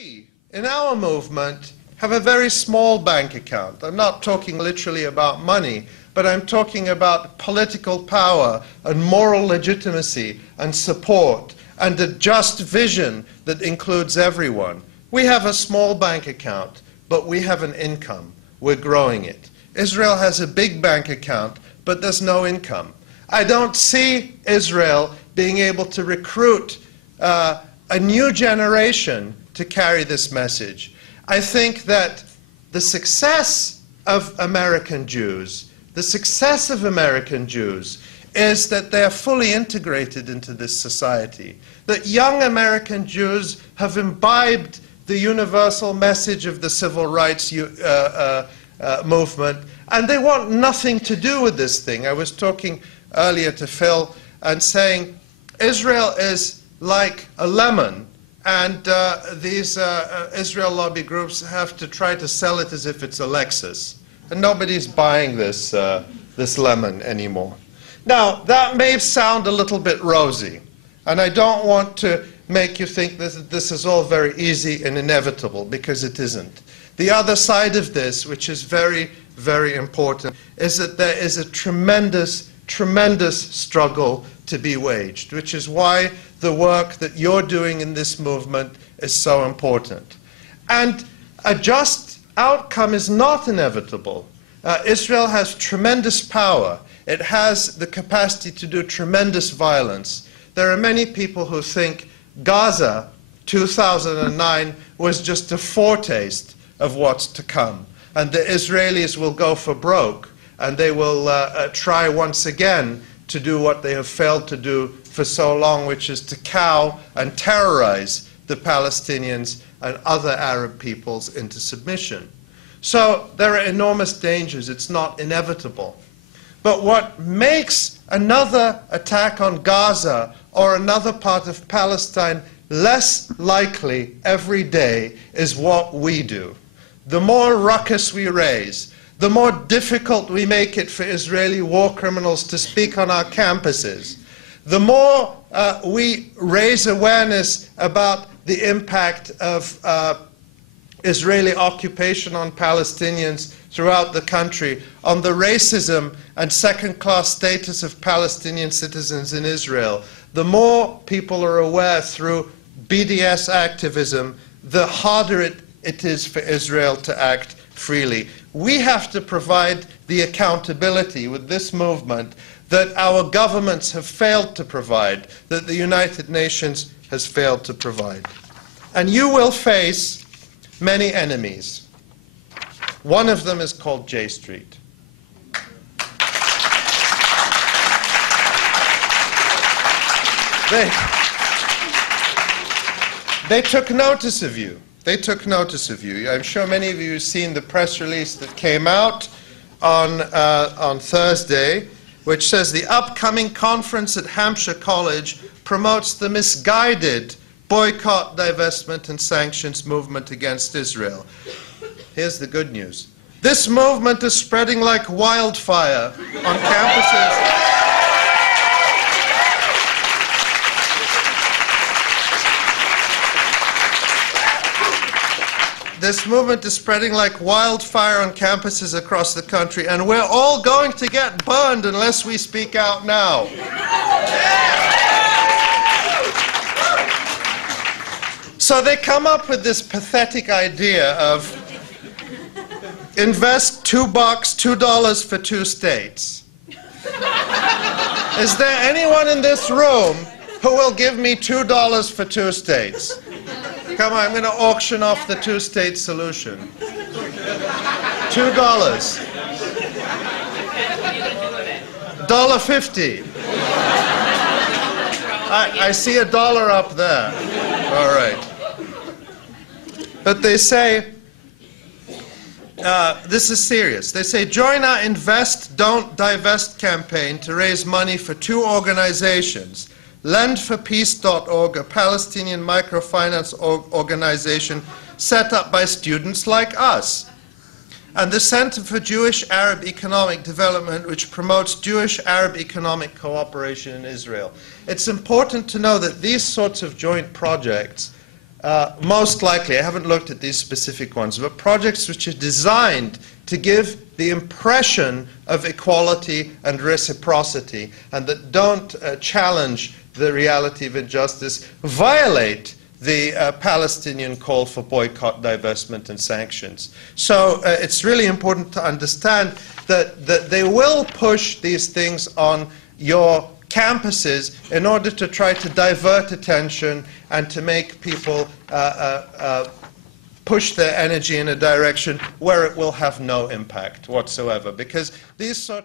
We, in our movement, have a very small bank account. I'm not talking literally about money, but I'm talking about political power and moral legitimacy and support and a just vision that includes everyone. We have a small bank account, but we have an income. We're growing it. Israel has a big bank account, but there's no income. I don't see Israel being able to recruit a new generation to carry this message. I think that the success of American Jews, is that they're fully integrated into this society. That young American Jews have imbibed the universal message of the civil rights movement, and they want nothing to do with this thing. I was talking earlier to Phil and saying Israel is like a lemon, and these Israel lobby groups have to try to sell it as if it's a Lexus. And nobody's buying this, this lemon anymore. Now, that may sound a little bit rosy, and I don't want to make you think that this is all very easy and inevitable, because it isn't. The other side of this, which is very, very important, is that there is a tremendous struggle to be waged, which is why the work that you're doing in this movement is so important. And a just outcome is not inevitable. Israel has tremendous power. It has the capacity to do tremendous violence. There are many people who think Gaza 2009 was just a foretaste of what's to come, and the Israelis will go for broke, and they will try once again to do what they have failed to do for so long, which is to cow and terrorize the Palestinians and other Arab peoples into submission. So there are enormous dangers. It's not inevitable. But what makes another attack on Gaza or another part of Palestine less likely every day is what we do. The more ruckus we raise, the more difficult we make it for Israeli war criminals to speak on our campuses, the more we raise awareness about the impact of Israeli occupation on Palestinians throughout the country, on the racism and second-class status of Palestinian citizens in Israel. The more people are aware through BDS activism, the harder it is for Israel to act freely. We have to provide the accountability with this movement that our governments have failed to provide, that the United Nations has failed to provide. And you will face many enemies. One of them is called J Street. They took notice of you. They took notice of you. I'm sure many of you have seen the press release that came out on Thursday, which says the upcoming conference at Hampshire College promotes the misguided boycott, divestment, and sanctions movement against Israel. Here's the good news. This movement is spreading like wildfire on campuses. This movement is spreading like wildfire on campuses across the country, and we're all going to get burned unless we speak out now. So they come up with this pathetic idea of invest $2 for 2 states. Is there anyone in this room who will give me $2 for 2 states? Come on, I'm going to auction off the 2-state solution. $2. $1.50. I see $1 up there. All right. But they say, this is serious. They say, join our Invest, Don't Divest campaign to raise money for 2 organizations. Lendforpeace.org, a Palestinian microfinance organization set up by students like us. And the Center for Jewish-Arab Economic Development, which promotes Jewish-Arab economic cooperation in Israel. It's important to know that these sorts of joint projects most likely, I haven't looked at these specific ones, but projects which are designed to give the impression of equality and reciprocity and that don't challenge the reality of injustice violate the Palestinian call for boycott, divestment, and sanctions. So it's really important to understand that they will push these things on your campuses in order to try to divert attention and to make people push their energy in a direction where it will have no impact whatsoever. Because these sort